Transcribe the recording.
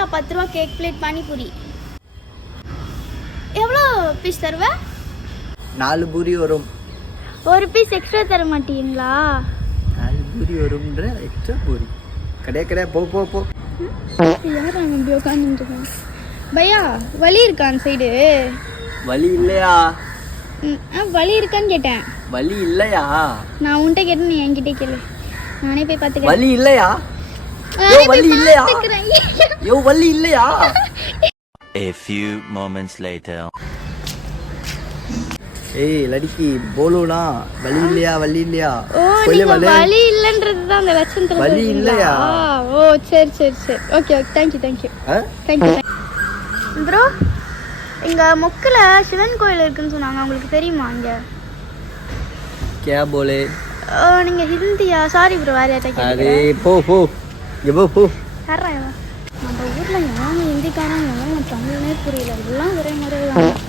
பையா 10 ரூபா cake plate panipuri. எவ்வளோ piece தருவ? 4 பூரி வரும். ஒரு பீஸ் எக்ஸ்ட்ரா தர மாட்டீங்களா? 4 பூரி வரும்ன்ற எக்ஸ்ட்ரா பூரி. கடை போ போ போ. யார் அவன் இப்படி உட்காந்துருக்கான்? பையா வலி இருக்கா அந்த சைடு? வலி இல்லையா? வலி இருக்கான்னு கேட்டேன். வலி இல்லையா? நான் உன்கிட்ட கேட்டேன், நீ என்கிட்ட கேளு. நானே போய் பார்த்துக்கிறேன். வலி இல்லையா? வலி இல்லையா? வலி இல்லையா? A few moments later. ஏய் லடிக்கி போலுனா வலி இல்லையா? வலி இல்லையா? ஓ நீங்க வலி இல்லன்றது தான் அந்த லட்சணத்துல வலி இல்லையா? ஓ சரி ஓகே தேங்க் யூ ப்ரோ. இங்க மொக்கல சிவன் கோயில் இருக்குன்னு சொன்னாங்க, உங்களுக்கு தெரியுமா? இங்க क्या बोले? நீங்க ஹிந்தியா? சாரி ப்ரோ, வேற யார்ட்ட கேக்குறேன். அரே போ போ இவோ போ. யாரா இவன்? நம்ம ஊர்ல யாரும் ஹிந்திக்காரங்க, தமிழ்னே புரியல, எல்லாம் ஒரே மாதிரி தான்.